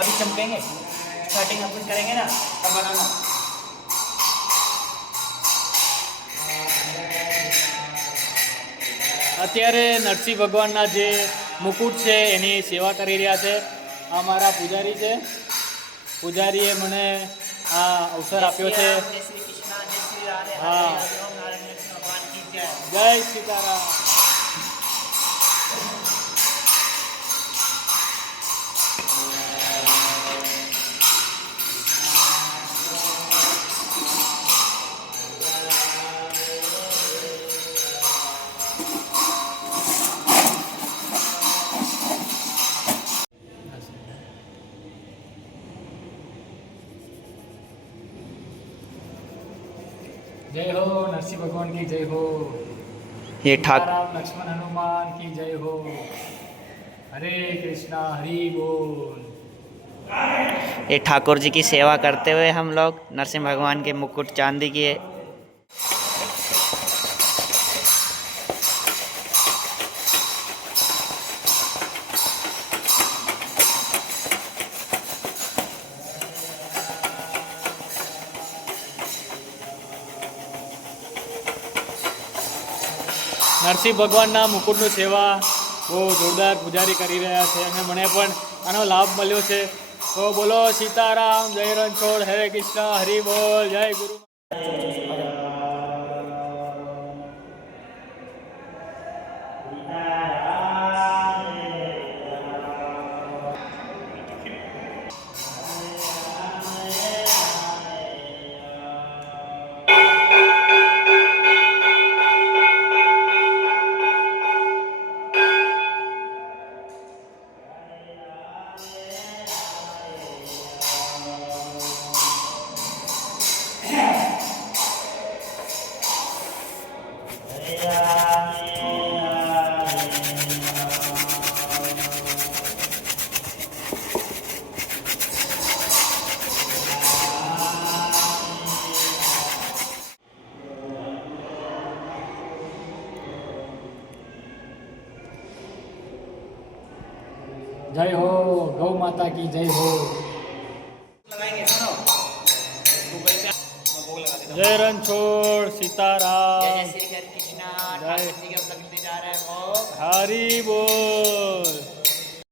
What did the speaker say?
अभी चमकेंगे, स्टार्टिंग अपन करेंगे ना तब बनाना। અત્યારે નરસિંહ ભગવાનના જે મુકુટ છે એની સેવા કરી રહ્યા છે. આ મારા પૂજારી છે. પૂજારીએ મને આ અવસર આપ્યો છે. હા, જય સીતારામ. जय हो नरसिंह भगवान की जय हो. ये राम लक्ष्मण हनुमान की जय हो. हरे कृष्णा हरि बोल. ये ठाकुर जी की सेवा करते हुए हम लोग नरसिंह भगवान के मुकुट चांदी के નરસિંહ ભગવાનના મુકુટની સેવા બહુ જોરદાર પૂજારી કરી રહ્યા છે અને મને પણ આનો લાભ મળ્યો છે. તો બોલો સીતારામ, જય રણછોડ, હરે કૃષ્ણ, હરિ બોલ, જય ગુરુ. जय हो गौ माता की जय हो. जय रणछोड़ सीताराम. जय हरि बोल.